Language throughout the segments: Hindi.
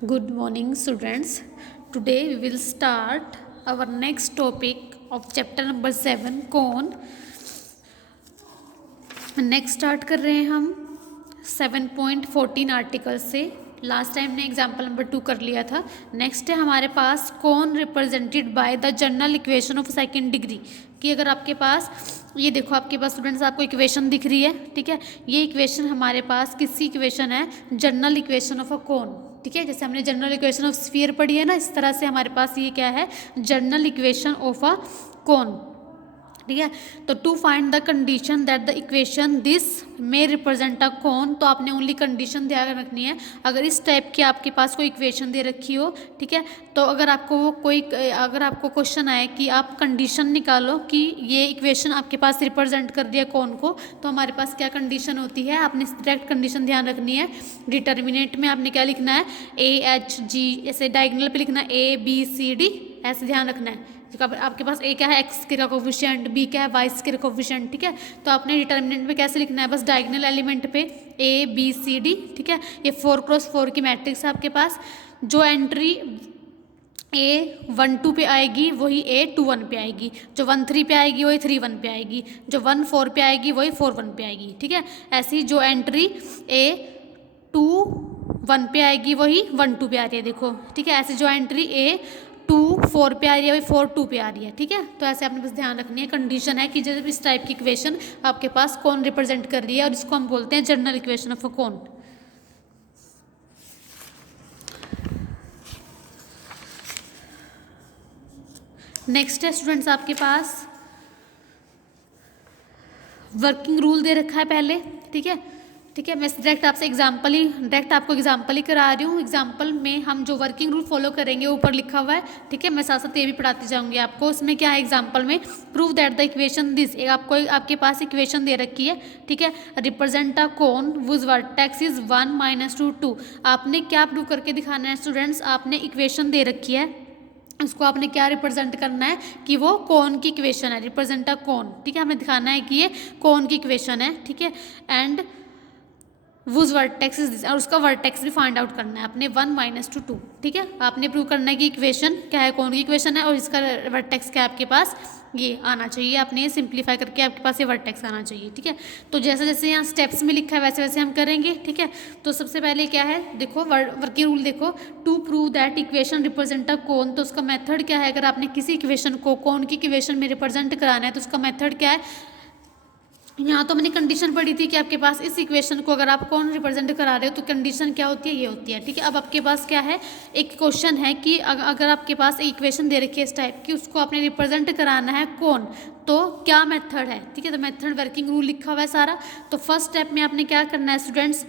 Good morning, students. Today we will start our next topic of chapter number 7 cone. Next start कर रहे हैं हम 7.14 आर्टिकल से। लास्ट टाइम ने एग्जाम्पल नंबर 2 कर लिया था। नेक्स्ट है हमारे पास कौन represented by the general equation of second degree. कि अगर आपके पास ये देखो, आपके पास स्टूडेंट्स आपको इक्वेशन दिख रही है, ठीक है। ये इक्वेशन हमारे पास किसकी इक्वेशन है? जनरल इक्वेशन ऑफ अ कौन, ठीक है। जैसे हमने जनरल इक्वेशन ऑफ स्फीयर पढ़ी है ना, इस तरह से हमारे पास ये क्या है? जनरल इक्वेशन ऑफ अ कौन, ठीक है। तो to find the condition that the equation this may represent a cone, तो आपने ओनली कंडीशन ध्यान रखनी है। अगर इस टाइप की आपके पास कोई इक्वेशन दे रखी हो, ठीक है, तो अगर आपको क्वेश्चन आए कि आप कंडीशन निकालो कि ये इक्वेशन आपके पास रिप्रेजेंट कर रही है कौन को, तो हमारे पास क्या कंडीशन होती है? आपने डायरेक्ट कंडीशन ध्यान रखनी है। डिटर्मिनेंट में आपने क्या लिखना है? AHG, ऐसे डायगोनल पे लिखना है ABCD, ऐसे ध्यान रखना है। आपके पास ए क्या है? एक्स के कोफिशिएंट, बी क्या है? वाई के कोफिशिएंट, ठीक है। तो आपने डिटर्मिनेंट में कैसे लिखना है? बस डायगोनल एलिमेंट पे ABCD, ठीक है। ये 4x4 की मैट्रिक्स है आपके पास। जो एंट्री A12 पे आएगी वही A21 पे आएगी, जो 13 पे आएगी वही 31 पे आएगी, जो 14 पे आएगी वही 41 पे आएगी, ठीक है। ऐसी जो एंट्री A21 पे आएगी वही 12 पे आ रही है, देखो, ठीक है। ऐसे जो एंट्री A24 पे आ रही है वही 42 पे आ रही है, ठीक है। तो ऐसे आपने बस ध्यान रखनी है। कंडीशन है कि जब इस टाइप की इक्वेशन आपके पास कौन रिप्रेजेंट कर रही है, और इसको हम बोलते हैं जनरल इक्वेशन ऑफ अ कौन। नेक्स्ट है स्टूडेंट्स आपके पास वर्किंग रूल दे रखा है पहले, ठीक है, ठीक है। मैं डायरेक्ट आपको एग्जाम्पल ही करा रही हूँ। एग्जाम्पल में हम जो वर्किंग रूल फॉलो करेंगे ऊपर लिखा हुआ है, ठीक है। मैं साथ साथ ये भी पढ़ाती जाऊंगी आपको। उसमें क्या है एग्जाम्पल में? Prove that the equation this, आपके पास इक्वेशन दे रखी है, ठीक है। Represent a cone was vertex is 1 - 2 2। आपने क्या प्रूव करके दिखाना है स्टूडेंट्स? आपने इक्वेशन दे रखी है, उसको आपने क्या रिप्रेजेंट करना है कि वो कौन की इक्वेशन है, रिप्रेजेंट अ कौन, ठीक है। हमें दिखाना है कि ये कौन की इक्वेशन है, ठीक है। And was vertex is this, और उसका वर्टेक्स भी फाइंड आउट करना है आपने 1 - 2 2, ठीक है। आपने प्रूव करना है कि इक्वेशन क्या है, कौन की इक्वेशन है, और इसका वर्टेक्स क्या है आपके पास ये आना चाहिए। आपने ये सिंप्लीफाई करके आपके पास ये वर्टेक्स आना चाहिए, ठीक है। तो जैसे जैसे यहाँ स्टेप्स में लिखा है वैसे वैसे हम करेंगे, ठीक है। तो सबसे पहले क्या है, देखो वर्किंग रूल देखो, to prove that equation represent a cone, तो उसका मेथड क्या है? अगर आपने किसी इक्वेशन को कोन की इक्वेशन में रिप्रेजेंट कराना है तो उसका मेथड क्या है? यहाँ तो मैंने कंडीशन पढ़ी थी कि आपके पास इस इक्वेशन को अगर आप कौन रिप्रेजेंट करा रहे हो तो कंडीशन क्या होती है? ये होती है, ठीक है। अब आपके पास क्या है? एक क्वेश्चन है कि अगर आपके पास एक इक्वेशन दे रखी है इस टाइप की, उसको आपने रिप्रेजेंट कराना है कौन, तो क्या मेथड है, ठीक है। तो मेथड वर्किंग रूल लिखा हुआ है सारा। तो फर्स्ट स्टेप में आपने क्या करना है students?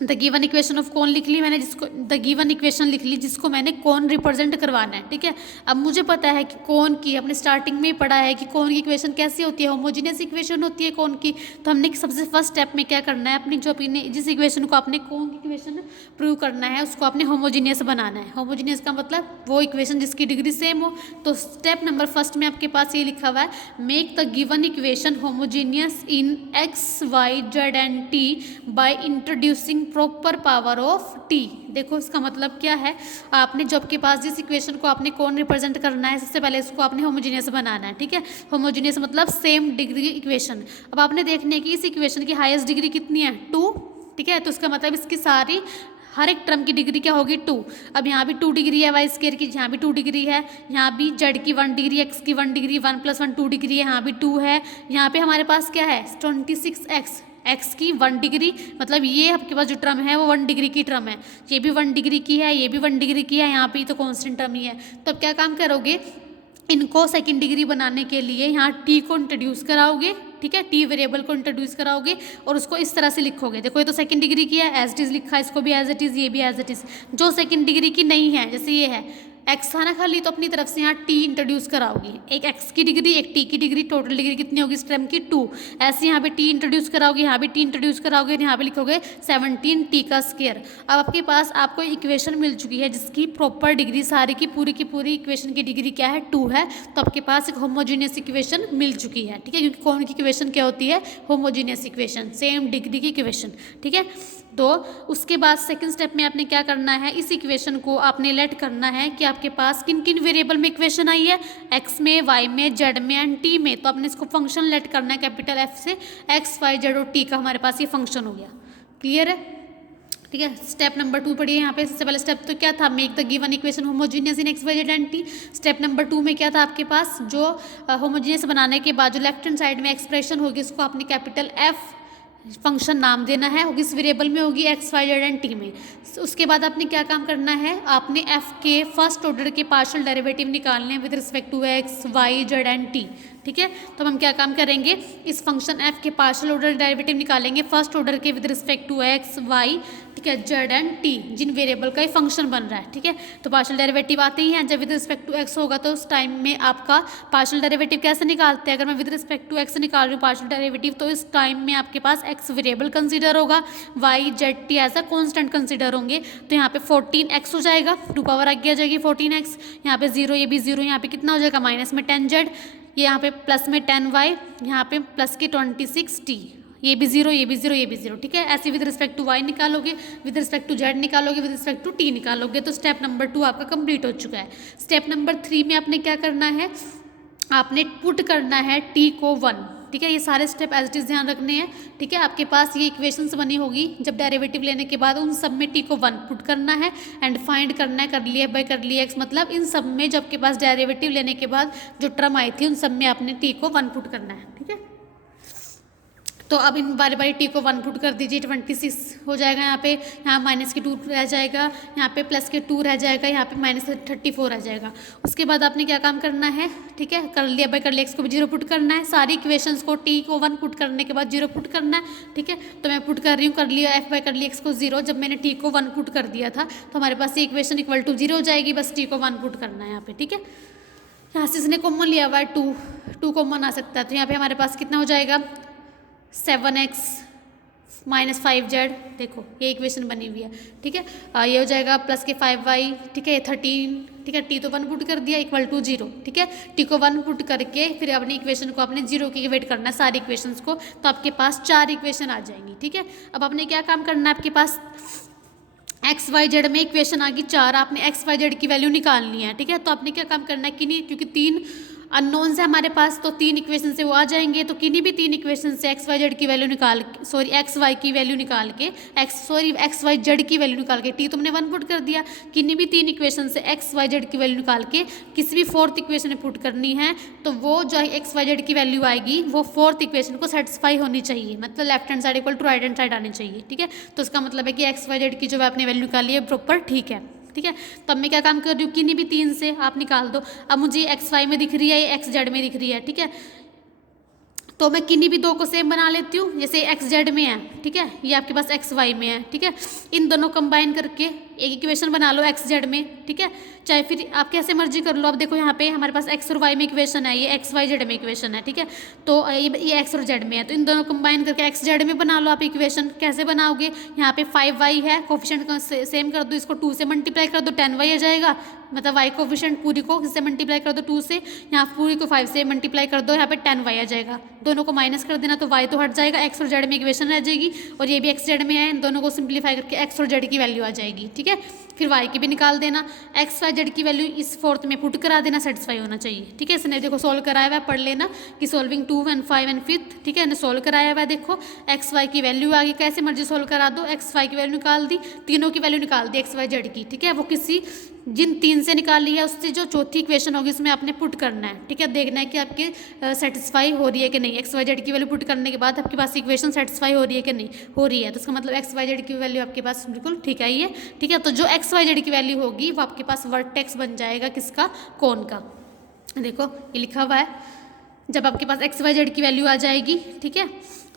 The given equation of कौन लिख ली मैंने, जिसको द गिवन इक्वेशन लिख ली जिसको मैंने कौन रिप्रेजेंट करवाना है, ठीक है। अब मुझे पता है कि कौन की, अपने स्टार्टिंग में ही पढ़ा है कि कौन की इक्वेशन कैसी होती है? होमोजीनियस इक्वेशन होती है कौन की। तो हमने सबसे फर्स्ट स्टेप में क्या करना है? अपनी जो अपने जिस इक्वेशन को आपने कौन की इक्वेशन प्रूव करना है उसको आपने होमोजीनियस बनाना है। होमोजीनियस का मतलब वो इक्वेशन जिसकी डिग्री सेम हो। तो स्टेप नंबर फर्स्ट में आपके पास ये लिखा हुआ है, make the given equation homogeneous in x, y, z and t by introducing proper power of t। देखो इसका मतलब क्या है? आपने जो आपके पास जिस इक्वेशन को आपने कौन रिप्रेजेंट करना है, सबसे पहले इसको आपने होमोजीनियस बनाना है, ठीक है। होमोजीनियस मतलब सेम डिग्री इक्वेशन। अब आपने देखना है कि इस इक्वेशन की हाईएस्ट डिग्री कितनी है? 2, ठीक है। तो इसका मतलब इसकी सारी हर एक टर्म की डिग्री क्या होगी? 2। अब यहाँ भी 2 डिग्री है वाई स्क्वायर की, यहाँ भी 2 डिग्री है, यहाँ भी जेड की 1 डिग्री, एक्स की 1 डिग्री, 1 + 1 2 डिग्री है, यहाँ भी 2 है। यहाँ पे हमारे पास क्या है? 26x, एक्स की 1 डिग्री, मतलब ये आपके पास जो टर्म है वो 1 डिग्री की टर्म है, ये भी 1 डिग्री की है, ये भी 1 डिग्री की है, यहाँ पे तो कॉन्स्टेंट टर्म ही है। तो अब क्या काम करोगे? इनको सेकंड डिग्री बनाने के लिए यहाँ टी को इंट्रोड्यूस कराओगे, ठीक है। टी वेरिएबल को इंट्रोड्यूस कराओगे और उसको इस तरह से लिखोगे। देखो ये तो सेकंड डिग्री की है, एज इट इज लिखा है, इसको भी एज इट इज, ये भी एज इट इज। जो सेकंड डिग्री की नहीं है, जैसे ये है एक्स था ना खाली, तो अपनी तरफ से यहाँ टी इंट्रोड्यूस कराओगी। एक एक्स की डिग्री, एक टी की डिग्री, टोटल डिग्री कितनी होगी इस टर्म की? 2। ऐसे यहाँ पे टी इंट्रोड्यूस कराओगे, यहाँ भी टी इंट्रोड्यूस कराओगे, यहाँ पे लिखोगे 17 टी का स्क्वायर। अब आपके पास आपको इक्वेशन मिल चुकी है जिसकी प्रॉपर डिग्री, सारी की पूरी इक्वेशन की डिग्री क्या है? 2 है। तो आपके पास एक होमोजीनियस इक्वेशन मिल चुकी है, ठीक है। क्योंकि कौन की इक्वेशन क्या होती है? होमोजीनियस इक्वेशन, सेम डिग्री की इक्वेशन, ठीक है। तो उसके बाद सेकंड स्टेप में आपने क्या करना है, इस इक्वेशन को आपने लेट करना है कि आपके पास किन किन वेरिएबल में इक्वेशन आई है, एक्स में, वाई में, जेड में एंड टी में। तो आपने इसको फंक्शन लेट करना है कैपिटल एफ से, एक्स वाई जेड और टी का हमारे पास ये फंक्शन हो गया। क्लियर है? ठीक है, स्टेप नंबर 2 पढ़िए यहाँ पे। सबसे पहले स्टेप तो क्या था, make the given equation homogeneous in x y z and t. Step number 2 में क्या था आपके पास, जो होमोजीनियस बनाने के बाद जो लेफ्ट हैंड साइड में एक्सप्रेशन होगी उसको आपने कैपिटल एफ फंक्शन नाम देना है, होगी इस वेरिएबल में, होगी x y z and t में। उसके बाद आपने क्या काम करना है, आपने एफ के फर्स्ट ऑर्डर के पार्शियल डेरिवेटिव निकालने हैं with respect to x y z and t. ठीक है, तो हम क्या काम करेंगे, इस फंक्शन एफ के पार्शियल ऑर्डर डेरिवेटिव निकालेंगे फर्स्ट ऑर्डर के with respect to x y, ठीक है, जेड एंड टी, जिन वेरिएबल का ये फंक्शन बन रहा है। ठीक है, तो पार्शियल डेरिवेटिव आते ही हैं, जब विद रिस्पेक्ट टू एक्स होगा तो उस टाइम में आपका पार्शियल डेरिवेटिव कैसे निकालते हैं, अगर मैं विद रिस्पेक्ट टू एक्स निकाल रही हूँ पार्शियल डेरिवेटिव, तो इस टाइम में आपके पास एक्स वेरिएबल कंसीडर होगा, y z t as a constant consider होंगे। तो यहाँ पे 14x हो जाएगा, 2 पावर आगे आ जाएगी 14x, यहाँ पे 0, ये भी 0, यहाँ पे कितना हो जाएगा माइनस में 10z, ये यहाँ पे प्लस में 10y, यहाँ पे प्लस के 26t, ये भी 0, ये भी 0, ये भी 0। ठीक है, ऐसे विद रिस्पेक्ट टू वाई निकालोगे, विद रिस्पेक्ट टू जेड निकालोगे, विद रिस्पेक्ट टू टी निकालोगे, तो स्टेप नंबर 2 आपका कंप्लीट हो चुका है। स्टेप नंबर 3 में आपने क्या करना है, आपने पुट करना है टी को 1। ठीक है, ये सारे स्टेप एज इट इज ध्यान रखने हैं। ठीक है, आपके पास ये इक्वेशंस बनी होगी, जब डेरिवेटिव लेने के बाद उन सब में टी को 1 पुट करना है एंड फाइंड करना है, कर लिया बाय कर लिया एक्स, मतलब इन सब में जब आपके पास डेरिवेटिव लेने के बाद जो टर्म आई थी उन सब में आपने टी को 1 पुट करना है। ठीक है, तो अब इन बारी बारी टी को 1 पुट कर दीजिए, 26 हो जाएगा, यहाँ पे, यहाँ माइनस के 2 रह जाएगा, यहाँ पे प्लस के 2 रह जाएगा, यहाँ पे माइनस 34 रह जाएगा। उसके बाद आपने क्या काम करना है, ठीक है, कर लिया बाय कर लिया एक्स को भी 0 पुट करना है, सारी इक्वेशंस को टी को 1 पुट करने के बाद 0 पुट करना है। ठीक है, तो मैं पुट कर रही हूँ, कर लिया एफ बाय कर लिया एक्स को 0, जब मैंने टी को 1 पुट कर दिया था तो हमारे पास ये इक्वेशन इक्वल टू 0 हो जाएगी, बस टी को 1 पुट करना है यहाँ पे। ठीक है, यहाँ से इसने कॉमन लिया हुआ है 2 कॉमन आ सकता है, तो यहाँ पे हमारे पास कितना हो जाएगा 7x माइनस 5z, देखो ये इक्वेशन बनी हुई है। ठीक है, ये हो जाएगा प्लस के 5y, ठीक है, ये 13, ठीक है, टी तो 1 पुट कर दिया इक्वल टू 0। ठीक है, टी को 1 पुट करके फिर अपनी इक्वेशन को आपने 0 की वेट करना है सारी इक्वेशंस को, तो आपके पास 4 इक्वेशन आ जाएंगी। ठीक है, अब आपने क्या काम करना है, आपके पास एक्स वाई जेड में इक्वेशन आ गई 4, आपने एक्स वाई जेड की वैल्यू निकालनी है। ठीक है, तो आपने क्या काम करना है, किन्हीं, क्योंकि 3 अननोन्स है हमारे पास, तो 3 इक्वेशन से वो आ जाएंगे, तो किन्हीं भी 3 इक्वेशन से एक्स वाई जेड की वैल्यू निकाल, सॉरी एक्स वाई की वैल्यू निकाल के, एक्स वाई जेड की वैल्यू निकाल के, टी तुमने 1 पुट कर दिया, किन्हीं भी 3 इक्वेशन से एक्स वाई जेड की वैल्यू निकाल के किसी भी 4th इक्वेशन में पुट करनी है, तो वो जो एक्स वाई जेड की वैल्यू आएगी वो 4th इक्वेशन को सेटिस्फाई होनी चाहिए, मतलब left hand side equal to right hand side आनी चाहिए। ठीक है, तो इसका मतलब है कि एक्स वाई जेड की जो आपने वैल्यू निकाली है प्रॉपर ठीक है। ठीक है, तो अब मैं क्या काम कर रही हूँ, किन्हीं भी 3 से आप निकाल दो। अब मुझे एक्स वाई में दिख रही है, एक्स जेड में दिख रही है। ठीक है, तो मैं किन्हीं भी 2 को सेम बना लेती हूँ, जैसे एक्स जेड में है, ठीक है, ये आपके पास एक्स वाई में है। ठीक है, इन दोनों कंबाइन करके एक इक्वेशन बना लो एक्स जेड में। ठीक है, चाहे फिर आप कैसे मर्जी कर लो। अब देखो यहाँ पे हमारे पास एक्स और वाई में इक्वेशन है, ये एक्स वाई जेड में इक्वेशन है। ठीक है, तो ये एक्स और जेड में है, तो इन दोनों कंबाइन करके एक्स जेड में बना लो आप इक्वेशन। कैसे बनाओगे, यहाँ पे 5y है, कोफिशिएंट सेम कर दो, इसको 2 से मल्टीप्लाई कर दो, 10y आ जाएगा, मतलब y कोफिशिएंट पूरी को इससे मल्टीप्लाई कर दो 2 से, यहाँ पूरी को 5 से मल्टीप्लाई कर दो, यहाँ पे 10y आ जाएगा, दोनों को माइनस कर देना तो y तो हट जाएगा, एक्स और जेड में इक्वेशन रह जाएगी, और ये भी एक्स जेड में है, इन दोनों को सिंप्लीफाई करके एक्स और जेड की वैल्यू आ जाएगी। ठीक है, फिर y की भी निकाल देना, एक्स वाई जेड की वैल्यू इस 4th में पुट करा देना, सेटिस्फाई होना चाहिए। ठीक है, इसने देखो सोल्व कराया हुआ है, पढ़ लेना कि सोल्विंग 2 एंड 5 एंड 5th। ठीक है, सोल्व कराया हुआ है, देखो एक्स वाई की वैल्यू आ गई, कैसे मर्जी सोल्व करा दो, एक्स वाई की वैल्यू निकाल दी, तीनों की वैल्यू निकाल दी एक्स वाई जेड की। ठीक है, वो किसी जिन 3 से निकाल ली है उससे जो चौथी इक्वेशन होगी उसमें आपने पुट करना है। ठीक है, देखना है कि आपके सेटिस्फाई हो रही है कि नहीं, एक्स वाई जेड की वैल्यू पुट करने के बाद आपके पास इक्वेशन सेटिस्फाई हो रही है कि नहीं हो रही है, तो उसका मतलब एक्स वाई जेड की वैल्यू आपके पास बिल्कुल ठीक आई है। ठीक है, तो जो एक्स वाई जेड की वैल्यू होगी वो आपके पास वर्टेक्स बन जाएगा, किसका, कोन का। देखो ये लिखा हुआ है, जब आपके पास एक्स वाई जेड की वैल्यू आ जाएगी, ठीक है,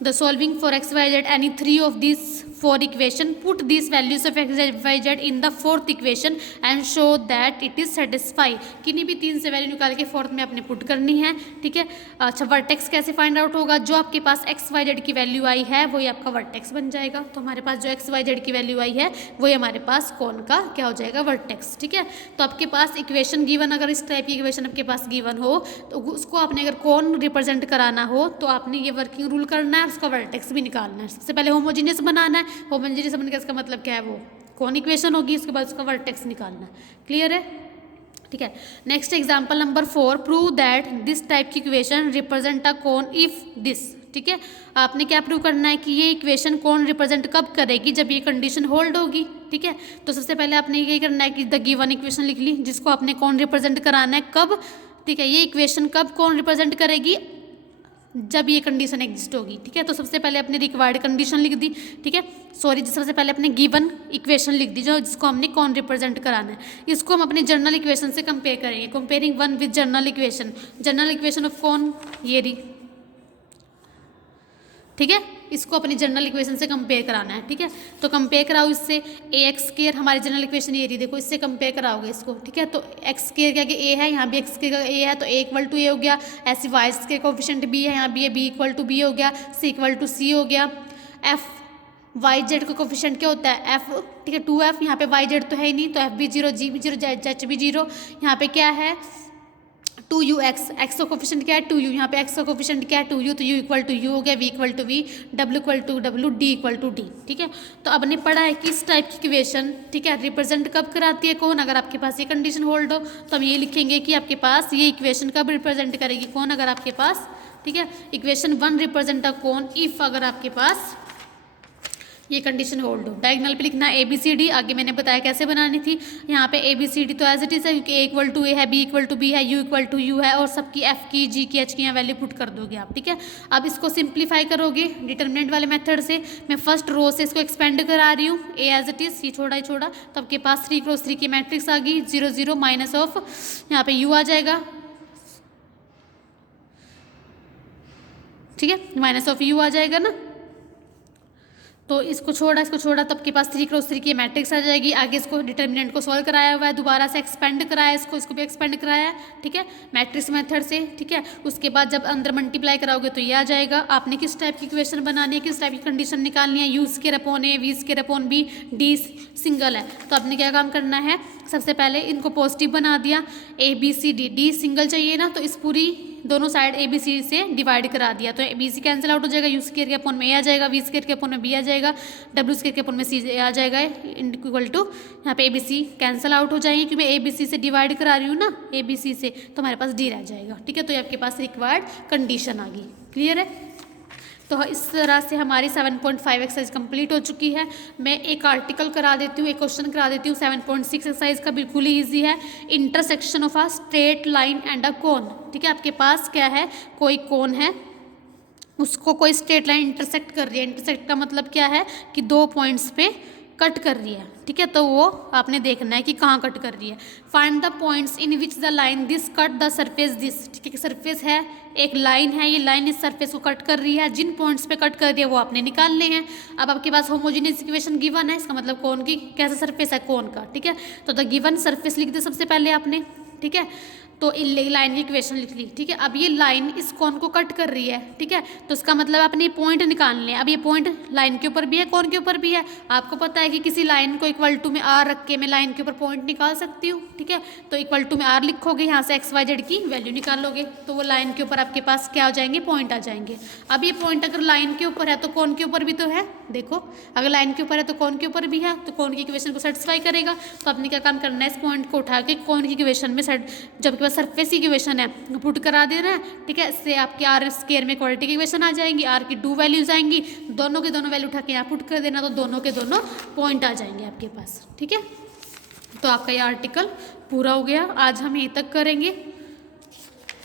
the solving for x y z any 3 of this 4 equation, put this values of x y z in the 4th equation and show that it is satisfy. किन्हीं भी 3 से वैल्यू निकाल के 4th में आपने पुट करनी है। ठीक है, अच्छा वर्टेक्स कैसे फाइंड आउट होगा, जो आपके पास एक्स वाई जेड की वैल्यू आई है वही आपका वर्टेक्स बन जाएगा, तो हमारे पास जो एक्स वाई जेड की वैल्यू आई है वही हमारे पास कौन का क्या हो जाएगा, वर्टेक्स। ठीक है, तो आपके पास इक्वेशन गिवन, अगर इस टाइप की इक्वेशन आपके पास गिवन हो तो उसको आपने अगर कौन रिप्रेजेंट कराना हो तो आपने ये वर्किंग रूल करना है, उसका वर्टेक्स भी निकालना है। सबसे पहले होमोजीनियस बनाना है, होमोजीनियस बनने का इसका मतलब क्या है, वो कौन इक्वेशन होगी, उसके बाद उसका वर्टेक्स निकालना है। क्लियर है, ठीक है। Next example number 4, prove that this type की equation represent a cone if this. ठीक है, आपने क्या प्रूव करना है कि ये इक्वेशन कौन रिप्रेजेंट कब करेगी, जब ये कंडीशन होल्ड होगी। ठीक है, तो सबसे पहले आपने ये करना है कि द गिवन इक्वेशन लिख ली, जिसको आपने कौन रिप्रेजेंट कराना है, कब। ठीक है, ये इक्वेशन कब कौन रिप्रेजेंट करेगी, जब ये कंडीशन एग्जिस्ट होगी। ठीक है, तो सबसे पहले अपने रिक्वायर्ड कंडीशन लिख दी। ठीक है, सॉरी, सबसे पहले अपने गिवन इक्वेशन लिख दी, जो जिसको हमने कौन रिप्रेजेंट कराना है। इसको हम अपने जर्नल इक्वेशन से कंपेयर करेंगे, comparing one with general equation. General equation of कौन, ये रही। ठीक है, इसको अपनी जनरल इक्वेशन से कंपेयर कराना है। ठीक है, तो कंपेयर कराओ इससे, ए एक्स स्क्वायर हमारी जनरल इक्वेशन ये रही, देखो इससे कंपेयर कराओगे इसको। ठीक है, तो एक्स स्क्वायर क्या कि ए है, यहाँ भी एक्स स्क्वायर का ए है, तो ए इक्वल टू ए हो गया। ऐसे वाई स्क्वायर कोएफिशिएंट बी है, यहाँ भी बी इक्वल टू बी हो गया, सी इक्वल टू सी हो गया। एफ वाई जेड का कोएफिशिएंट क्या होता है, एफ। ठीक है, 2f, यहाँ पे वाई जेड तो है ही नहीं, तो एफ भी 0, जी भी 0, एच भी 0। यहाँ पे क्या है 2u एक्स, एक्स का कोफिशिएंट क्या है 2u, यहाँ पे एक्स का कोफिशिएंट क्या है 2u, तो u इक्वल टू यू हो गया, v equal to v, w equal to w, d equal to d। ठीक है, तो अब ने पढ़ा है कि इस टाइप की इक्वेशन, ठीक है, रिप्रेजेंट कब कराती है कौन, अगर आपके पास ये कंडीशन होल्ड हो तो हम ये लिखेंगे कि आपके पास ये इक्वेशन कब रिप्रेजेंट करेगी कौन, अगर आपके पास, ठीक है, इक्वेशन 1 रिप्रेजेंट अ कौन इफ, अगर आपके पास ये कंडीशन होल्ड हो। डायगोनल पे लिखना ए बी सी डी, आगे मैंने बताया कैसे बनानी थी। यहाँ पे ए बी सी डी तो एज इट इज है, क्योंकि ए इक्वल टू ए है, बी इक्वल टू बी है, यू इक्वल टू यू है, और सबकी एफ की, जी की, एच की यहाँ वैल्यू पुट कर दोगे आप। ठीक है, अब इसको सिंप्लीफाई करोगे डिटर्मिनेंट वाले मेथड से। मैं फर्स्ट रो से इसको एक्सपेंड करा रही हूँ, ए एज इट इज, ये छोड़ा ही छोड़ा, तो आपके पास 3 क्रॉस 3 की मैट्रिक्स आ गई, 0 0 माइनस ऑफ, यहाँ पे यू आ जाएगा। ठीक है, माइनस ऑफ यू आ जाएगा ना, तो इसको छोड़ा, तब के पास 3 क्रॉस 3 की मैट्रिक्स आ जाएगी। आगे इसको डिटर्मिनेंट को सॉल्व कराया हुआ है, दोबारा से एक्सपेंड कराया है इसको भी एक्सपेंड कराया है। ठीक है, मैट्रिक्स मेथड से। ठीक है, उसके बाद जब अंदर मल्टीप्लाई कराओगे तो ये आ जाएगा। आपने किस टाइप की इक्वेशन बनानी है, किस टाइप की कंडीशन निकालनी है, u square upon a, v square upon b, d single है, तो आपने क्या काम करना है, सबसे पहले इनको पॉजिटिव बना दिया, a b c d, d single चाहिए ना, तो इस पूरी दोनों साइड ए बी सी से डिवाइड करा दिया, तो बी सी कैंसिल आउट हो जाएगा, यू स्क्वायर के अपॉन में ए आ जाएगा, वी स्क्वायर के अपॉन में बी आ जाएगा, डब्ल्यू स्क्वायर के अपॉन में सी आ जाएगा, इक्वल टू यहाँ पे a b c cancel out हो जाएंगे, क्योंकि मैं ए बी सी से डिवाइड करा रही हूँ ना, ए बी सी से, तो हमारे पास डी रह जाएगा। ठीक है, तो ये आपके पास रिक्वायर्ड कंडीशन आ गई। क्लियर है, तो इस तरह से हमारी 7.5 एक्सरसाइज कंप्लीट हो चुकी है। मैं एक आर्टिकल करा देती हूँ, एक क्वेश्चन करा देती हूँ 7.6 एक्सरसाइज का, बिल्कुल ही ईजी है। Intersection of a straight line and a cone. ठीक है, आपके पास क्या है, कोई कोन है, उसको कोई स्ट्रेट लाइन इंटरसेक्ट कर रही है। इंटरसेक्ट का मतलब क्या है कि 2 पॉइंट्स पे कट कर रही है। ठीक है, तो वो आपने देखना है कि कहाँ कट कर रही है। Find the points in which the line this cut the surface this. ठीक है, सरफेस है, एक लाइन है, ये लाइन इस सरफेस को कट कर रही है, जिन पॉइंट्स पे कट कर रही है वो आपने निकालने हैं। अब आपके पास होमोजेनियस इक्वेशन गिवन है, इसका मतलब कौन की कैसा सरफेस है कौन का। ठीक है, तो द गिवन सरफेस लिख दे सबसे पहले आपने। ठीक है, तो लाइन की इक्वेशन लिख ली। ठीक है, अब ये लाइन इस कोन को कट कर रही है। ठीक है, तो इसका मतलब आपने पॉइंट निकालने हैं। अब ये पॉइंट लाइन के ऊपर भी है, कोन के ऊपर भी है। आपको पता है कि किसी लाइन को इक्वल टू में आर रख के मैं लाइन के ऊपर पॉइंट निकाल सकती हूँ। ठीक है, तो इक्वल टू में आर लिखोगे, यहाँ से एक्स वाई जेड की वैल्यू निकालोगे, तो वो लाइन के ऊपर आपके पास क्या हो जाएंगे, पॉइंट आ जाएंगे। अब ये पॉइंट अगर लाइन के ऊपर है तो कोन के ऊपर भी तो है। देखो, अगर लाइन के ऊपर है तो कोन के ऊपर भी है, तो कोन की इक्वेशन को सेटिस्फाई करेगा। तो आपने क्या काम करना है, इस पॉइंट को उठा के कोन की इक्वेशन में जब आपके पास सरफेस की इक्वेशन है पुट करा देना है। ठीक है, इससे आपके आर स्क्वायर में क्वाड्रेटिक इक्वेशन आ जाएंगी, आर की 2 वैल्यूज आएंगी, दोनों के दोनों वैल्यू उठा के यहाँ पुट कर देना, तो दोनों के दोनों पॉइंट आ जाएंगे आपके पास। ठीक है, तो आपका ये आर्टिकल पूरा हो गया। आज हम यहीं तक करेंगे।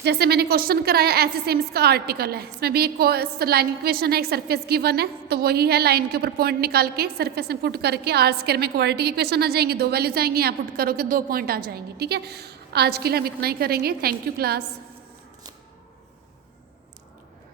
जैसे मैंने क्वेश्चन कराया ऐसे सेम इसका आर्टिकल है, इसमें भी एक लाइन इक्वेशन है, एक सरफेस गिवन है, तो वही है, लाइन के ऊपर पॉइंट निकाल के सरफेस में पुट करके आर स्क्वायर में क्वाड्रेटिक इक्वेशन आ जाएंगे, 2 वैल्यूज आएंगी, यहाँ पुट करोगे 2 पॉइंट आ जाएंगे। ठीक है, आज के लिए हम इतना ही करेंगे। Thank you class.